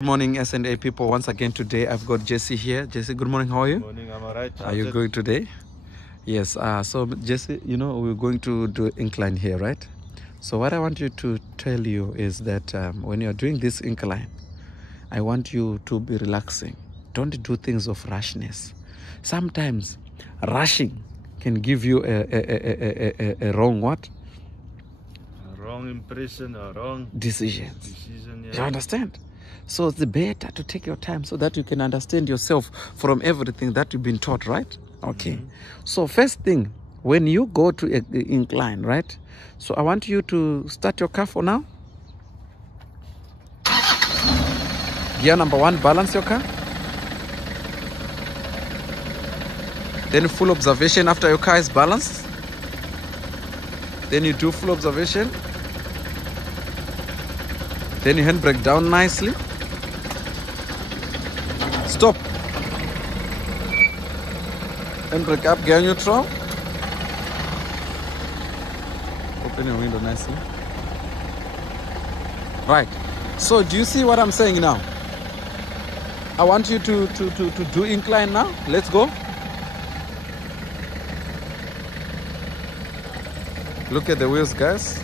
Good morning, S&A people. Once again today, I've got Jesse here. Jesse, good morning. How are you? Good morning. I'm alright. Are you good today? Yes. So Jesse, we're going to do incline here, right? So what I want you to tell you is that when you're doing this incline, I want you to be relaxing. Don't do things of rashness. Sometimes rushing can give you a wrong what? A wrong impression, a wrong decision. Yeah. You understand? So it's better to take your time so that you can understand yourself from everything that you've been taught, right? Okay. So first thing, when you go to incline, right? So I want you to start your car for now. Gear number 1, balance your car. Then full observation after your car is balanced. Then you do full observation. Then you handbrake down nicely. Stop. Handbrake up, gear neutral. Open your window nicely. Right. So do you see what I'm saying now? I want you to do incline now. Let's go. Look at the wheels, guys.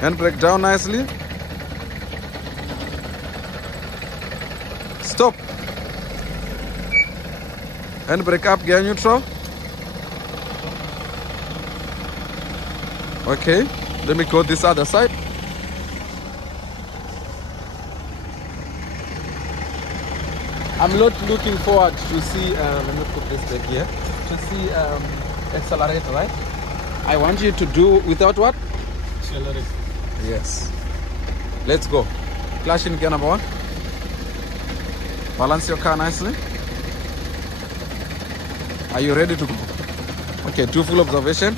Handbrake down nicely. Stop. Handbrake up, gear neutral. Okay, let me go this other side. I'm not looking forward to see, let me put this back here, to see accelerator, right? I want you to do without what? Accelerate. Yes. Let's go. Clutch in gear number 1. Balance your car nicely. Are you ready to go? Okay, do full observation.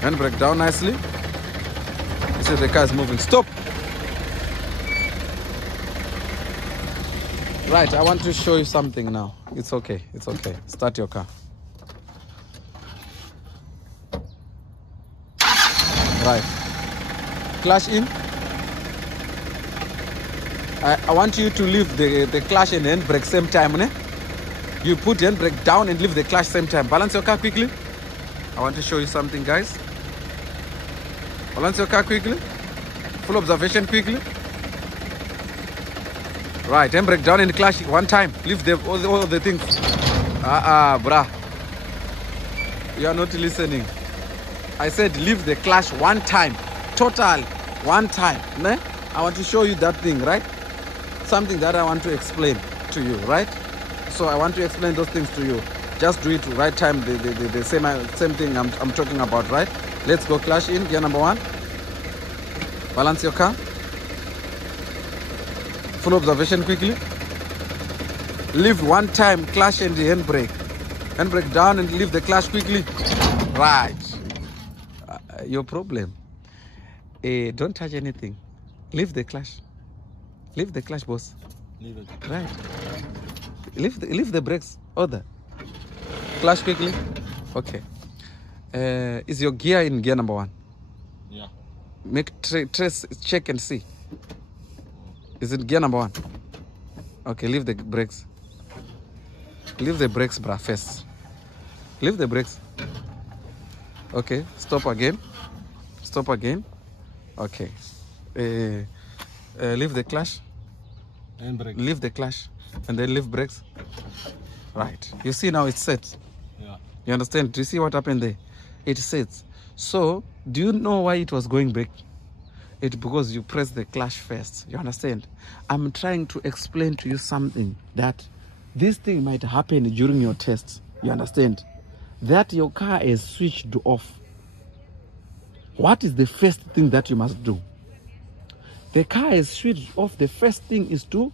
Handbrake down nicely. You see the car is moving. Stop. Right, I want to show you something now. It's okay. It's okay. Start your car. Right. Clutch in. I want you to leave the clutch and handbrake same time. Ne? You put handbrake down and leave the clutch same time. Balance your car quickly. I want to show you something, guys. Balance your car quickly. Full observation quickly. Right, handbrake down and clutch one time. Leave all the things. Bruh. You are not listening. I said leave the clutch one time. Total one time. Ne? I want to show you that thing, right? Something that I want to explain to you, right? So I want to explain those things to you. Just do it right time, the same thing I'm talking about, right? Let's go. Clutch in, gear number 1. Balance your car. Full observation quickly. Leave one time, clutch and the handbrake. Handbrake down and leave the clutch quickly. Right. Your problem. Don't touch anything. Leave the clutch. Leave the clutch, boss. Leave it. Right. Leave the brakes. Other. Clutch quickly. Okay. Is your gear in gear number 1? Yeah. Make trace, check and see. Is it gear number 1? Okay, leave the brakes. Leave the brakes, bruh, first. Leave the brakes. Okay, stop again. Stop again. Okay. Leave the clutch. Handbrake. Leave the clutch. And then leave brakes. Right. You see now it's set. Yeah. You understand? Do you see what happened there? It sets. So, do you know why it was going back? It's because you press the clutch first. You understand? I'm trying to explain to you something that this thing might happen during your test. You understand? That your car is switched off. What is the first thing that you must do? The car is switched off. The first thing is to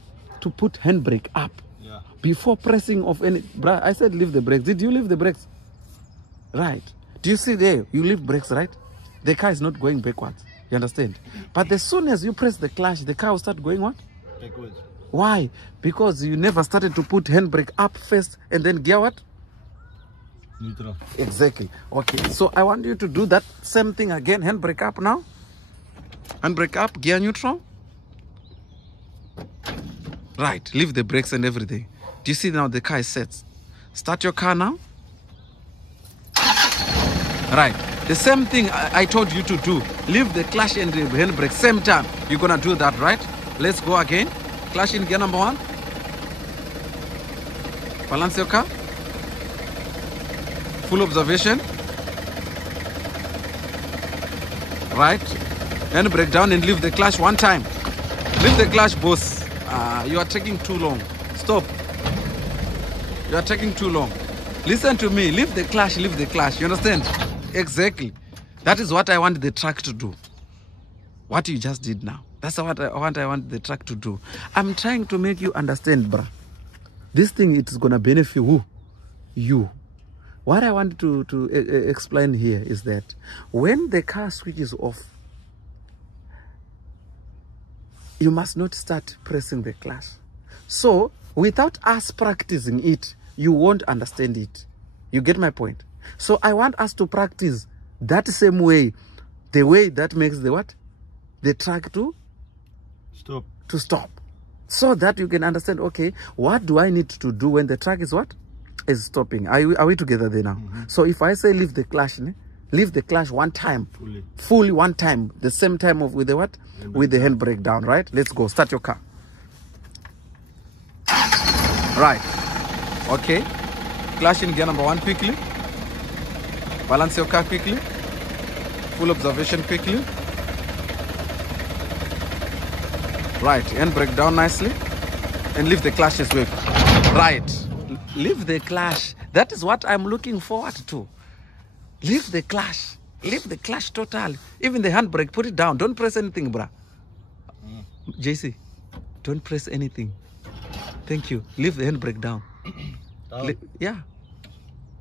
put handbrake up. Yeah. Before pressing of any... I said leave the brakes. Did you leave the brakes? Right. Do you see there? You leave brakes, right? The car is not going backwards. You understand? But as soon as you press the clutch, the car will start going what? Backwards. Why? Because you never started to put handbrake up first and then gear what? Neutral. Exactly. Okay, so I want you to do that same thing again. Handbrake up now. Handbrake up, gear neutral. Right, leave the brakes and everything. Do you see now the car is set? Start your car now. Right, the same thing I told you to do. Leave the clutch and the handbrake same time. You're gonna do that, right? Let's go again. Clutch in gear number 1. Balance your car. Full observation. Right. Handbrake down and leave the clutch one time. Leave the clutch, boss. You are taking too long. Stop. You are taking too long. Listen to me. Leave the clutch, leave the clutch. You understand? Exactly. That is what I want the truck to do. What you just did now. That's what I want the truck to do. I'm trying to make you understand, bruh. This thing, it is going to benefit who? You. What I want to explain here is that when the car switches off, you must not start pressing the clutch. So, without us practicing it, you won't understand it. You get my point? So, I want us to practice that same way. The way that makes the what? The truck to? Stop. To stop. So that you can understand, okay, what do I need to do when the truck is what? Is stopping. Are we together there now? So, if I say leave the clutch, leave the clutch one time. Fully one time. The same time with the what? With the handbrake down, right? Let's go. Start your car. Right. Okay. Clutch in gear number 1 quickly. Balance your car quickly. Full observation quickly. Right. Handbrake down nicely. And leave the clutch as well. Right. Leave the clutch. That is what I'm looking forward to. Leave the clutch. Leave the clutch totally. Even the handbrake, put it down. Don't press anything, bruh. JC, don't press anything. Thank you. Leave the handbrake down. Yeah.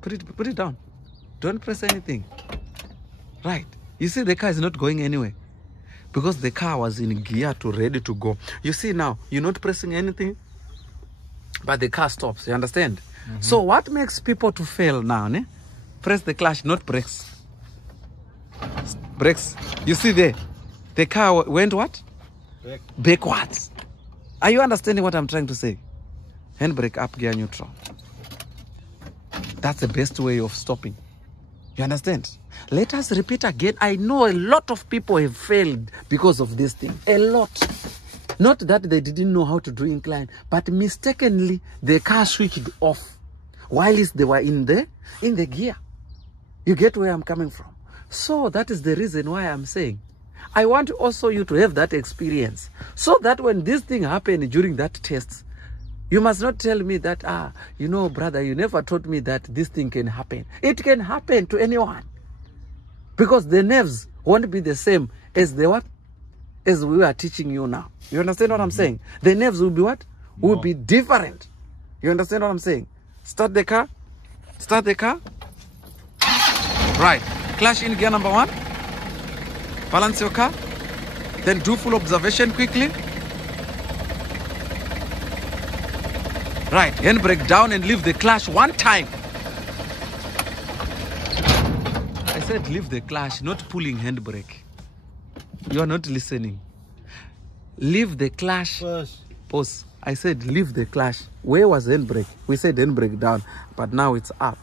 Put it down. Don't press anything. Right. You see, the car is not going anywhere. Because the car was in gear to ready to go. You see now, you're not pressing anything, but the car stops. You understand? So what makes people to fail now? Ne? Press the clutch, not brakes. Brakes. You see there? The car went what? Backwards. Are you understanding what I'm trying to say? Handbrake up, gear neutral. That's the best way of stopping. You understand? Let us repeat again. I know a lot of people have failed because of this thing. A lot. Not that they didn't know how to do incline, but mistakenly the car switched off while they were in the gear. You get where I'm coming from? So that is the reason why I'm saying I want also you to have that experience, so that when this thing happened during that test, you must not tell me that, you know, brother, you never taught me that this thing can happen. It can happen to anyone. Because the nerves won't be the same as the what? As we are teaching you now. You understand what I'm saying? The nerves will be what? Will be different. You understand what I'm saying? Start the car. Start the car. Right. Clutch in gear number 1. Balance your car. Then do full observation quickly. Right. Handbrake down and leave the clutch one time. I said leave the clutch, not pulling handbrake. You are not listening. Leave the clutch. Pause. I said leave the clutch. Where was handbrake? We said handbrake down, but now it's up.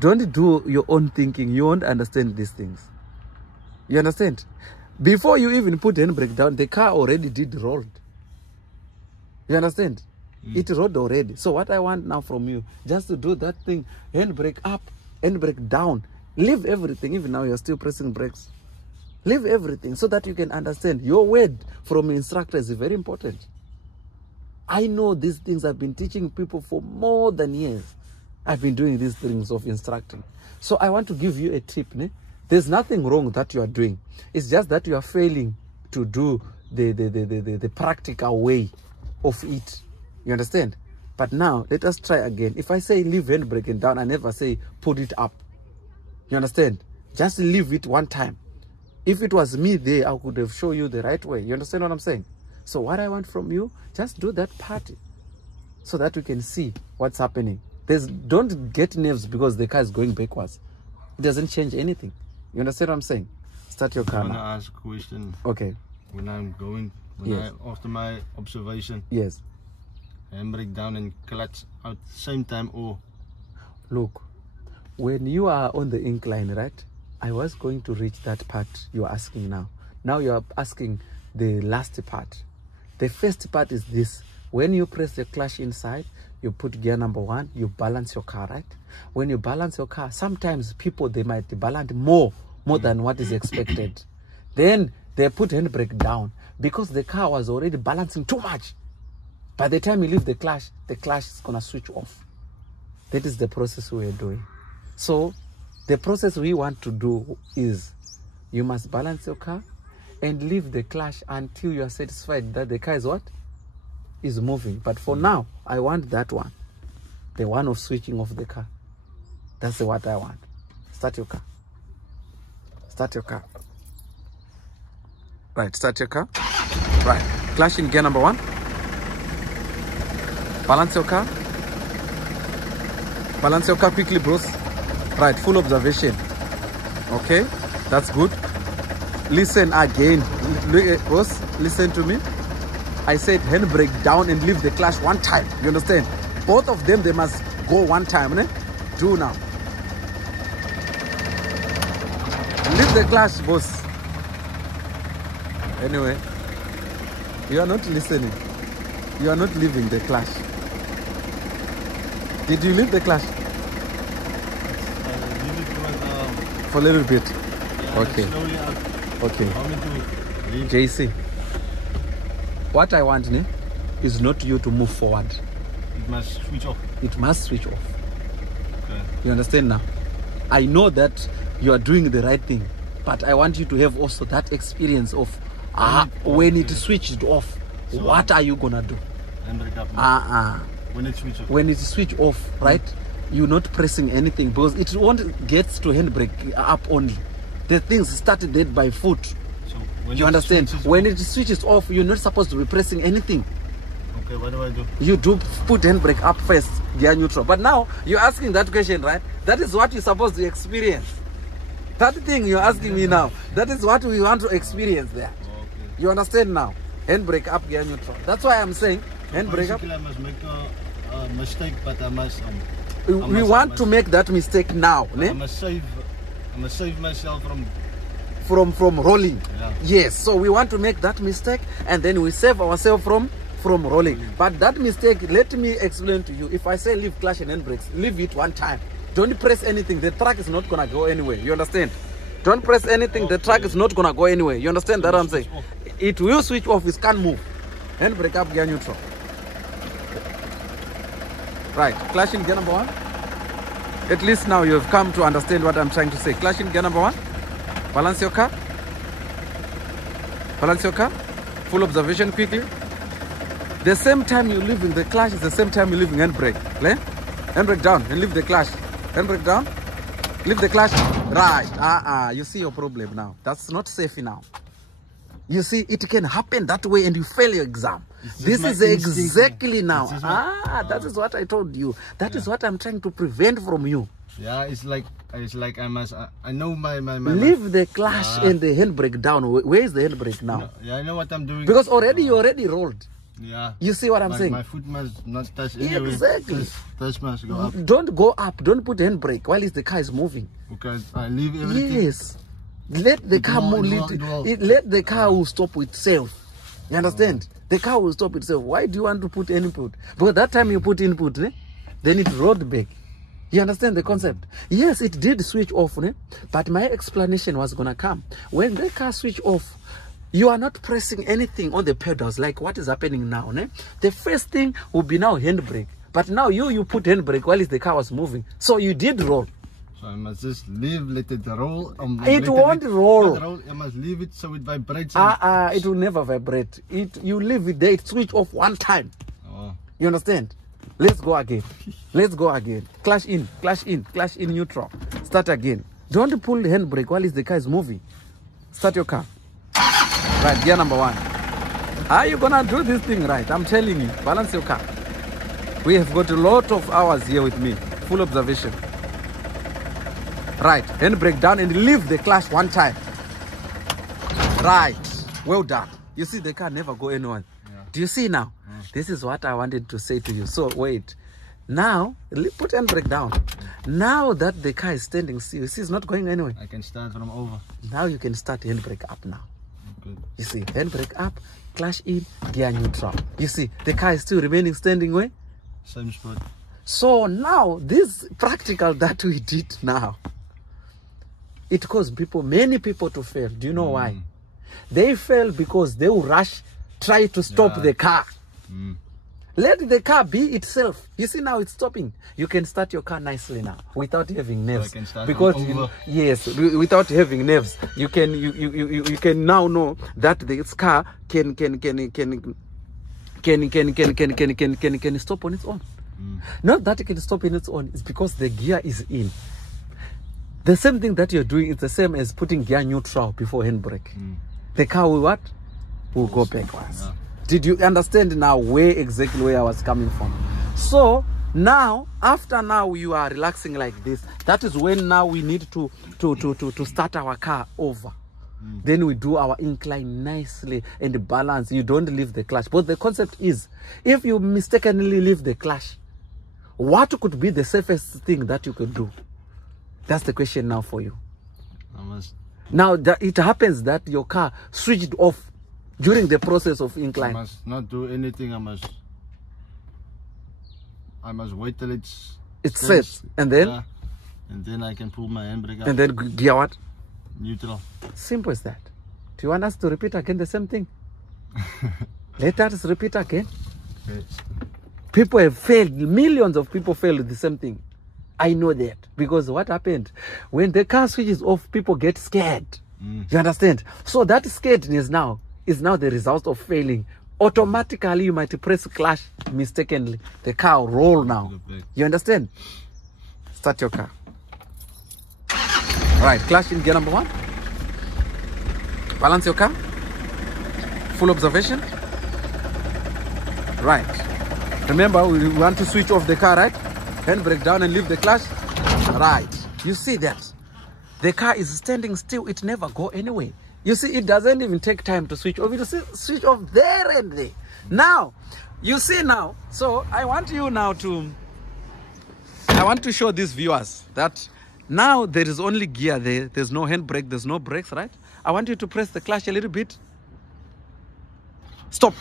Don't do your own thinking. You won't understand these things. You understand? Before you even put handbrake down, the car already did rolled. You understand? It rolled already. So what I want now from you, just to do that thing, handbrake up, handbrake down. Leave everything. Even now you're still pressing brakes. Leave everything so that you can understand. Your word from instructors is very important. I know these things. I've been teaching people for more than years. I've been doing these things of instructing. So I want to give you a tip. Ne? There's nothing wrong that you are doing. It's just that you are failing to do the practical way of it. You understand? But now, let us try again. If I say leave handbrake down, I never say put it up. You understand? Just leave it one time. If it was me there, I could have shown you the right way. You understand what I'm saying? So what I want from you, just do that part so that you can see what's happening. Don't get nerves because the car is going backwards. It doesn't change anything. You understand what I'm saying? Start your car I want to now. ask a question. Okay. When I'm going, after my observation, Yes. handbrake down and clutch at the same time, or Look, when you are on the incline, right? I was going to reach that part you're asking now. Now you're asking the last part. The first part is this. When you press the clutch inside, you put gear number 1, you balance your car, right? When you balance your car, sometimes people, they might balance more than what is expected. Then they put handbrake down because the car was already balancing too much. By the time you leave the clutch is gonna switch off. That is the process we are doing. So the process we want to do is you must balance your car and leave the clutch until you are satisfied that the car is what? Is moving. But for now, I want that one. The one of switching off the car. That's what I want. Start your car. Start your car. Right, start your car. Right, clutch in gear number 1. Balance your car. Balance your car quickly, bros. Right, full observation. Okay, that's good. Listen again. Bros, listen to me. I said handbrake down and leave the clutch 1 time. You understand? Both of them, they must go 1 time. Ne? Do now. Leave the clutch, boss. Anyway, you are not listening. You are not leaving the clutch. Did you leave the clutch? For a little bit. yeah, Okay. slowly up. Okay. I want me to leave. JC, what I want is not you to move forward. It must switch off. It must switch off. Okay. You understand now? I know that you are doing the right thing, but I want you to have also that experience of when it switched off, So what are you gonna do? Handbrake up. When it switch off. When it switch off, right? You're not pressing anything because it won't get to handbrake up only. The things started there by foot. So when You it understand? switches When off- it switches off, you're not supposed to be pressing anything. Okay, what do I do? You do put handbrake up first, gear neutral. But now you're asking that question, right? That is what you're supposed to experience. That thing you're asking me now, that is what we want to experience there. Okay. You understand now? Handbrake up, gear neutral. That's why I'm saying handbrake up. Basically, I must make a mistake, but I must. We want to make that mistake now, I ne? must save myself From rolling. Yeah. Yes. So we want to make that mistake, and then we save ourselves from rolling. But that mistake, let me explain to you. If I say leave clutch and handbrakes, leave it 1 time. Don't press anything. The truck is not gonna go anywhere. You understand? Don't press anything. The truck is not gonna go anywhere. You understand that I'm saying? It will switch off. It can't move. Handbrake up, gear neutral. Right, clutch in gear number 1. At least now you have come to understand what I'm trying to say. Clutch in gear number 1. Balance your car. Balance your car. Full observation quickly. The same time you're leaving the clutch is the same time you're leaving handbrake. Handbrake down and leave the clutch. Handbrake down. Leave the clutch. Right. You see your problem now. That's not safe now. You see, it can happen that way and you fail your exam. This is exactly now. That is what I told you. That is what I'm trying to prevent from you. Yeah, it's like I must. I know my. Leave the clutch and the handbrake down. Where is the handbrake now? No, yeah, I know what I'm doing. Because you already rolled. Yeah. You see what I'm saying? My foot must not touch anyway. Exactly. Touch must go up. Don't go up. Don't put handbrake while the car is moving. Because I leave everything. Yes. Let the car move. Let the car will stop itself. You understand? The car will stop itself. Why do you want to put input? Because that time you put input, then it rolled back. You understand the concept? Yes, it did switch off, but my explanation was gonna come. When the car switch off, you are not pressing anything on the pedals like what is happening now. The first thing will be now handbrake. But now you put handbrake while the car was moving. So you did roll. So I must just leave, let it roll. It won't roll. I must leave it so it vibrates. It will never vibrate. You leave it there, it switch off 1 time. Oh. You understand? Let's go again. Let's go again. Clutch in, neutral. Start again. Don't pull the handbrake while the car is moving. Start your car. Right, gear number 1. How are you gonna do this thing right? I'm telling you. Balance your car. We have got a lot of hours here with me. Full observation. Right, handbrake down and leave the clutch 1 time. Right. Well done. You see, the car never go anywhere. Yeah. Do you see now? This is what I wanted to say to you. So wait. Now, put handbrake down. Now that the car is standing still, you see it's not going anywhere. I can start from over. Now you can start handbrake up now. Good. You see, handbrake up, clutch in, gear neutral. You see, the car is still remaining standing where? Same spot. So now, this practical that we did now, it caused many people to fail. Do you know why? They fail because they will rush, try to stop the car. Let the car be itself. You see now it's stopping. You can start your car nicely now without having nerves. So I can start because over. yes, without having nerves, you can now know that this car can stop on its own. Not that it can stop on its own. It's because the gear is in. The same thing that you're doing is the same as putting gear neutral before handbrake. The car will what? Will go backwards. Yeah. Did you understand now exactly where I was coming from? So now, after now you are relaxing like this, that is when now we need to start our car over. Then we do our incline nicely and balance. You don't leave the clutch. But the concept is, if you mistakenly leave the clutch, what could be the safest thing that you could do? That's the question now for you. Now, it happens that your car switched off during the process of incline. I must not do anything. I must wait till it's set, and then? Yeah. And then I can pull my handbrake up. And then gear what? Neutral. Simple as that. Do you want us to repeat again the same thing? Let us repeat again. Okay. People have failed. Millions of people failed the same thing. I know that. Because what happened? When the car switches off, people get scared. You understand? So that scaredness now is now the result of failing. Automatically, you might press clutch mistakenly. The car will roll now. You understand? Start your car. Right, clutch in gear number 1. Balance your car. Full observation. Right. Remember, we want to switch off the car, right? Handbrake down and leave the clutch. Right. You see that? The car is standing still. It never go anywhere. You see, it doesn't even take time to switch off. It switch off there and there. Now, you see now. So I want you now to show these viewers that now there is only gear there. There's no handbrake. There's no brakes, right? I want you to press the clutch a little bit. Stop.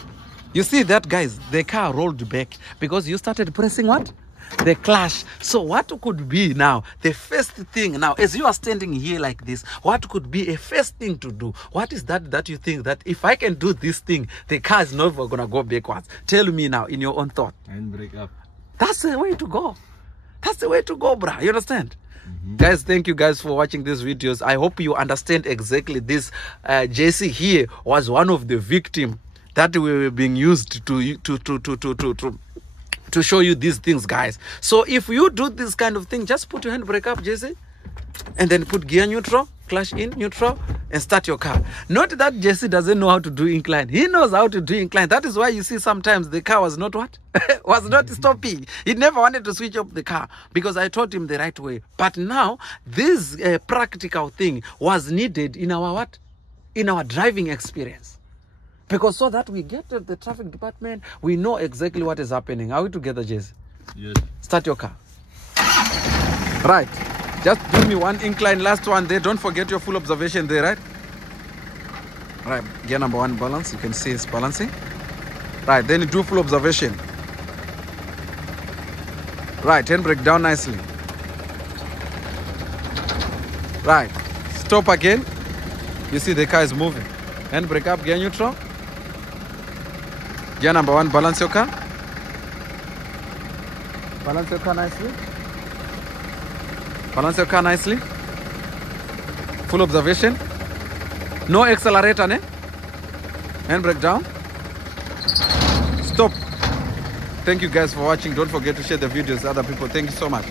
You see that, guys? The car rolled back because you started pressing what? The clutch. So what could be now the first thing now, as you are standing here like this, what could be a first thing to do? What is that you think that if I can do this thing, the car is never gonna go backwards? Tell me now in your own thought. Handbrake up. That's the way to go. That's the way to go, bruh. You understand? Guys, thank you guys for watching these videos. I hope you understand exactly this. JC here was one of the victims that were being used to show you these things, guys. So if you do this kind of thing, just put your handbrake up, Jesse, and then put gear neutral, clutch in, neutral, and start your car. Not that Jesse doesn't know how to do incline. He knows how to do incline. That is why you see sometimes the car was not what? was not stopping. He never wanted to switch off the car because I taught him the right way. But now, this practical thing was needed in our what? In our driving experience. Because so that we get to the traffic department, we know exactly what is happening. Are we together, Jesse? Yes. Start your car. Right. Just do me one incline, last one there. Don't forget your full observation there, right? Right. Gear number 1, balance. You can see it's balancing. Right. Then you do full observation. Right. Handbrake down nicely. Right. Stop again. You see the car is moving. Handbrake up, gear neutral. Gear number 1, balance your car. Balance your car nicely. Balance your car nicely. Full observation. No accelerator, ne? Handbrake down. Stop. Thank you guys for watching. Don't forget to share the videos with other people. Thank you so much.